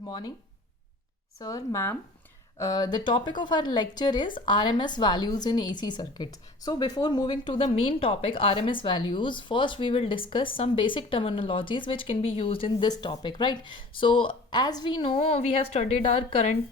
Good morning, sir, ma'am. The topic of our lecture is RMS values in AC circuits. So, before moving to the main topic, RMS values, first we will discuss some basic terminologies which can be used in this topic, right? So, as we know, we have studied our current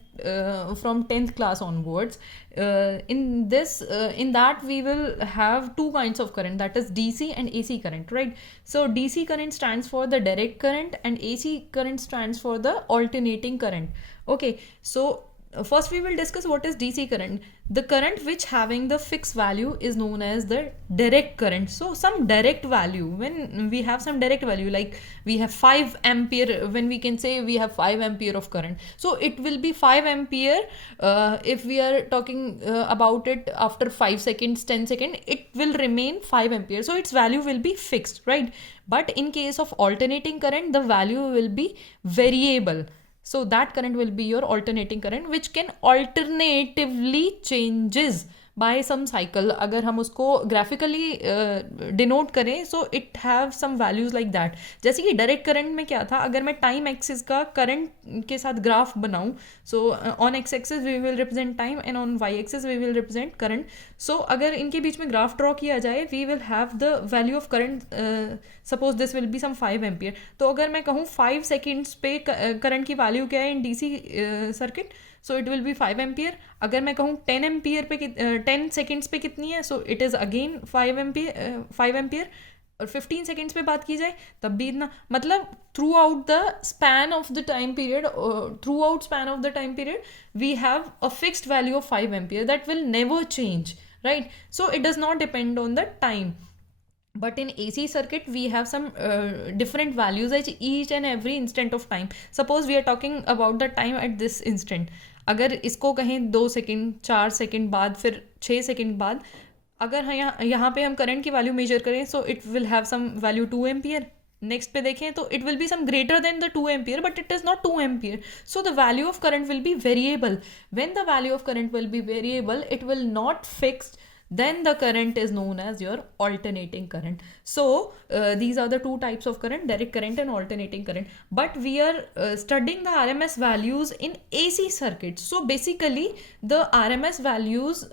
from 10th class onwards. In that, we will have two kinds of current, that is DC and AC current, right? So, DC current stands for the direct current, and AC current stands for the alternating current. Okay, so first we will discuss what is DC current. The current which having the fixed value is known as the direct current. So some direct value, when we have some direct value, like we have 5 ampere, when we can say we have 5 ampere of current, so it will be 5 ampere. If we are talking about it after 5 seconds, 10 seconds, it will remain 5 ampere, so its value will be fixed, right? But in case of alternating current, the value will be variable. So that current will be your alternating current, which can alternatively changes by some cycle. अगर हम उसको graphically denote करें, so it have some values like that. जैसे कि direct current में क्या था, अगर मैं time axis का current के साथ graph बनाऊँ, so on x axis we will represent time and on y axis we will represent current. So अगर इनके बीच में graph draw किया जाए, we will have the value of current. Suppose this will be some 5 ampere. तो अगर मैं कहूँ 5 seconds पे current की value क्या है in DC circuit, so it will be 5 ampere. अगर मैं कहूँ 10 एम्पियर पे 10 सेकेंड्स पे कितनी है, so it is again 5 ampere. और 15 सेकेंड्स पे बात की जाए तब भी इतना, मतलब throughout the span of the time period we have a fixed value of 5 ampere that will never change, right? So it does not depend on the time. But in AC circuit we have some different values at each and every instant of time. Suppose we are talking about the time at this instant. अगर इसको कहें 2 second 4 second बाद, फिर 6 second बाद, अगर यहाँ पे हम करंट की वैल्यू मेजर करें, so it will have some value 2 ampere. Next पे देखें तो it will be some greater than the 2 ampere, but it is not 2 ampere. So the value of current will be variable. When the value of current will be variable, it will not fixed, then the current is known as your alternating current. So these are the two types of current, direct current and alternating current. But we are studying the RMS values in AC circuits. So basically the RMS values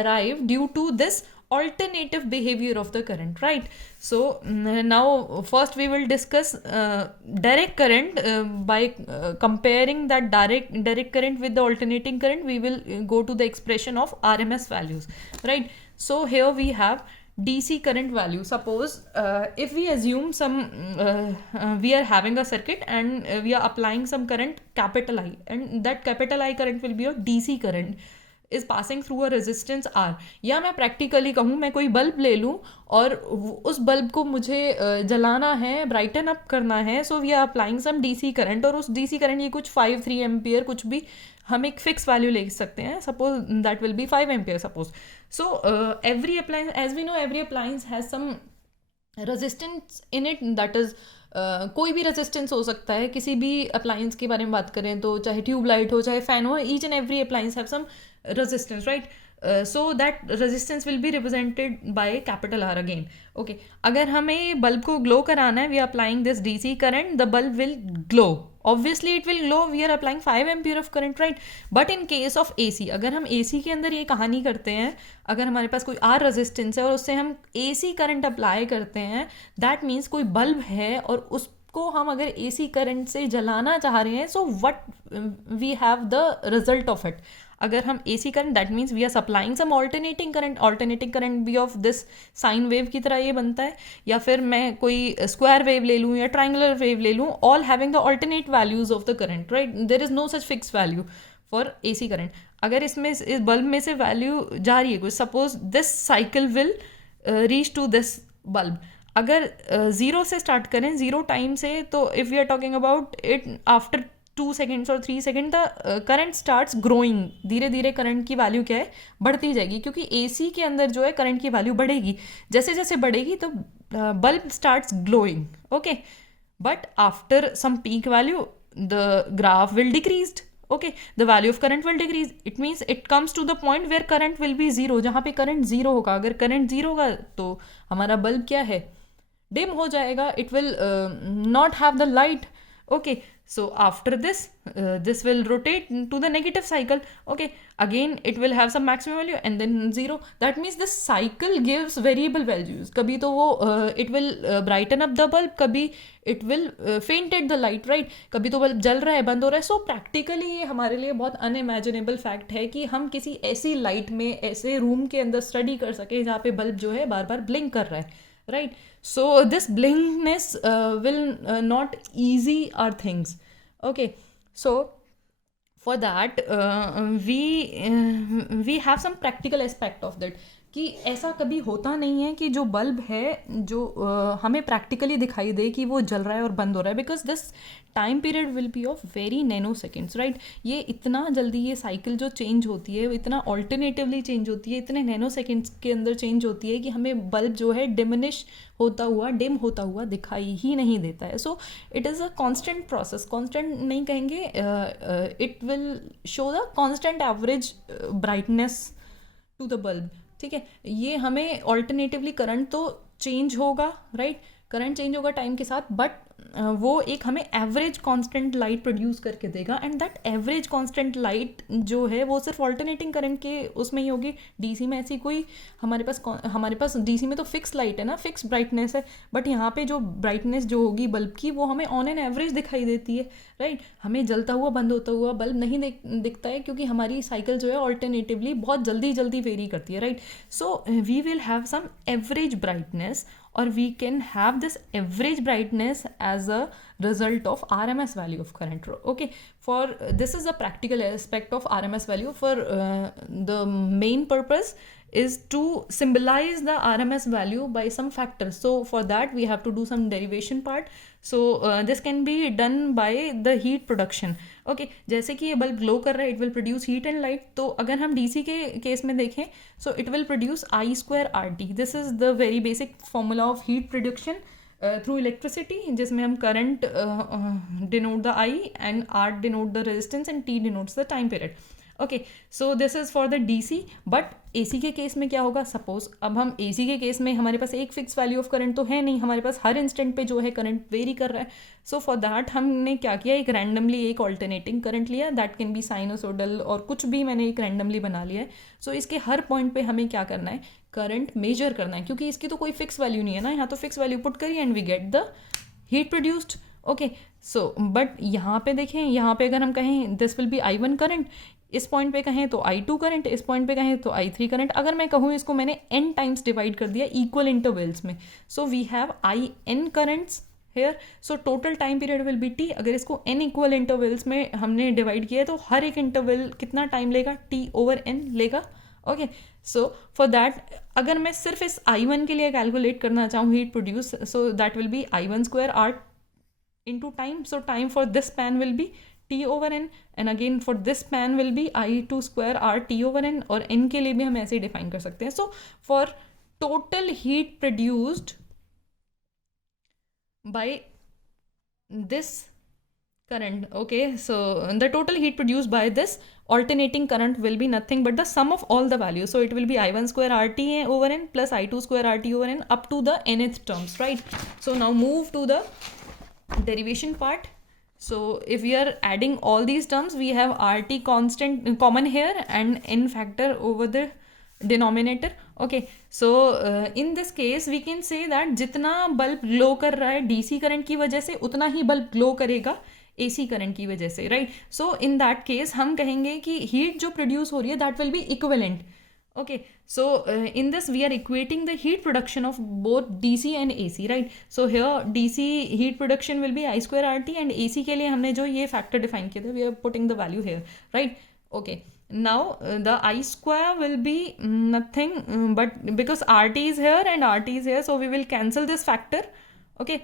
arrive due to this alternative behavior of the current, right? So now first we will discuss direct current. By comparing that direct current with the alternating current, we will go to the expression of RMS values, right? So here we have DC current value. Suppose if we assume some we are having a circuit and we are applying some current capital I, and that capital I current will be your DC current is passing through a resistance R. या मैं practically कहूँ, मैं कोई bulb ले लूँ और उस bulb को मुझे जलाना है, ब्राइटन अप करना है, so we are applying some DC current, और उस डीसी करंट ये कुछ 5-3 एम्पियर, कुछ भी हम एक फिक्स वैल्यू ले सकते हैं. Suppose that will be 5 ampere suppose. So every appliance, as we know, every appliance has some resistance in it, that is कोई भी रेजिस्टेंस हो सकता है. किसी भी अप्लायंस के बारे में बात करें तो चाहे ट्यूबलाइट हो, चाहे फ़ैन हो, each and every appliance have some resistance, right? So that resistance will be represented by capital R again. Okay, अगर हमें बल्ब को ग्लो कराना है, we are applying this DC current, the bulb will glow. Obviously it will glow, we are applying 5 ampere of current, right? But in case of AC, अगर हम AC के अंदर ये कहानी करते हैं, अगर हमारे पास कोई R रेजिस्टेंस है और उससे हम AC करंट अप्लाई करते हैं, दैट मीन्स कोई बल्ब है और उसको हम अगर AC करंट से जलाना चाह रहे हैं, so what we have the result of it. अगर हम AC current, that means we are supplying some alternating current भी ऑफ दिस साइन वेव की तरह ये बनता है. या फिर मैं कोई स्क्वायर वेव ले लूँ या ट्राइंगुलर वेव ले लूँ, all having the alternate values of the current, right? There is no such fix value for AC current. अगर इसमें इस बल्ब में से वैल्यू जा रही है कुछ, suppose this cycle will reach to this bulb. अगर ज़ीरो से स्टार्ट करें, ज़ीरो टाइम से, तो if we are talking about it after 2 seconds और 3 second, the current starts growing. धीरे धीरे करंट की वैल्यू क्या है, बढ़ती जाएगी, क्योंकि AC के अंदर जो है करंट की वैल्यू बढ़ेगी. जैसे जैसे बढ़ेगी तो bulb starts glowing. Okay, but after some peak value the graph will decreased. Okay, the value of current will decrease. It means it comes to the point where current will be zero, जहाँ पे current zero होगा. अगर current zero होगा तो हमारा bulb क्या है, dim हो जाएगा. It will not have the light. Okay, so after this, this will rotate to the negative cycle. Okay, again it will have some maximum value and then zero. That means this cycle gives variable values. कभी तो वो it will brighten up the bulb, कभी it will faint at the light, right? कभी तो bulb जल रहा है, बंद हो रहा है. सो प्रैक्टिकली ये हमारे लिए बहुत अनइमेजिनेबल फैक्ट है कि हम किसी ऐसी लाइट में, ऐसे रूम के अंदर स्टडी कर सकें जहाँ पे बल्ब जो है बार बार ब्लिंक कर रहा है, right? So this blinkness will not easy our things. Okay, so for that we have some practical aspect of that, कि ऐसा कभी होता नहीं है कि जो बल्ब है जो हमें प्रैक्टिकली दिखाई दे कि वो जल रहा है और बंद हो रहा है, because this time period will B of very nano seconds, right? ये इतना जल्दी ये साइकिल जो चेंज होती है, इतना ऑल्टरनेटिवली चेंज होती है, इतने नैनो सेकेंड्स के अंदर चेंज होती है कि हमें बल्ब जो है डिमिनिश होता हुआ, डिम होता हुआ दिखाई ही नहीं देता है. So it is a constant process. Constant नहीं कहेंगे, it will show the constant average brightness to the bulb. ठीक है, ये हमें ऑल्टरनेटिवली करंट तो चेंज होगा, राइट? करंट चेंज होगा टाइम के साथ, बट वो एक हमें एवरेज कांस्टेंट लाइट प्रोड्यूस करके देगा. And that average constant light जो है वो सिर्फ ऑल्टरनेटिंग करंट के उसमें ही होगी. डीसी में ऐसी कोई हमारे पास डीसी में तो फिक्स लाइट है ना, फिक्स ब्राइटनेस है, बट यहाँ पे जो ब्राइटनेस जो होगी बल्ब की वो हमें ऑन एन एवरेज दिखाई देती है, राइट? हमें जलता हुआ बंद होता हुआ बल्ब नहीं दिखता है, क्योंकि हमारी साइकिल जो है ऑल्टरनेटिवली बहुत जल्दी जल्दी वेरी करती है, right? So we will have some average brightness, or we can have this average brightness as a result of RMS value of current. Okay, for this is the practical aspect of RMS value. For the main purpose is to symbolize the RMS value by some factors. So for that we have to do some derivation part. So this can be done by the heat production. Okay, जैसे कि ये bulb glow कर रहा है, it will produce heat and light. तो अगर हम DC के केस में देखें, so it will produce I square R T. This is the very basic formula of heat production through electricity, जिसमें हम current denote the I and R denote the resistance and T denotes the time period. Okay, so this is for the DC. But AC के case में क्या होगा? Suppose अब हम AC के case में हमारे पास एक फिक्स वैल्यू ऑफ करंट तो है नहीं, हमारे पास हर इंस्टेंट पे जो है करंट वेरी कर रहा है. सो फॉर दैट हमने क्या किया, एक रैंडमली एक ऑल्टरनेटिंग करंट लिया, दैट कैन बी साइनोसोडल और कुछ भी मैंने एक रैंडमली बना लिया है. सो इसके हर पॉइंट पे हमें क्या करना है, करंट मेजर करना है, क्योंकि इसकी तो कोई फिक्स वैल्यू नहीं है ना. यहाँ तो फिक्स वैल्यू पुट करिए and we get the heat produced. Okay, so but यहाँ पे देखें, यहाँ पे अगर हम कहें this will be I1 current, इस पॉइंट पे कहें तो I2 करंट, इस पॉइंट पे कहें तो I3 करंट. अगर मैं कहूँ इसको मैंने n टाइम्स डिवाइड कर दिया इक्वल इंटरवल्स में, so we have IN currents here. So total time period will be T. अगर इसको n इक्वल इंटरवल्स में हमने डिवाइड किया है तो हर एक इंटरवल कितना टाइम लेगा? T/n लेगा. ओके, सो फॉर दैट अगर मैं सिर्फ इस I1 के लिए कैलकुलेट करना चाहूँ heat produce, so that will be I1 square R into time. So time for this span will be T/n, and again for this span will be I2 square R T/n, और n के लिए भी हम ऐसे define कर सकते हैं. So for total heat produced by this current, okay, so the total heat produced by this alternating current will be nothing but the sum of all the values. So it will be I1 square RT/n plus I2 square RT/n up to the nth terms, right? So now move to the derivation part. So if we are adding all these terms, we have RT constant common here and n factor over the denominator. Okay, so in this case we can say that जितना bulb glow कर रहा है DC current की वजह से, उतना ही bulb glow करेगा AC current की वजह से, right? So in that case हम कहेंगे कि हीट जो प्रोड्यूस हो रही है that will B equivalent. Okay, so in this we are equating the heat production of both DC and AC, right? So here DC heat production will be I square RT, and AC के लिए हमने जो ये factor define किया था, we are putting the value here, right? Okay, now the I square will be nothing but because RT is here and RT is here, so we will cancel this factor. Okay,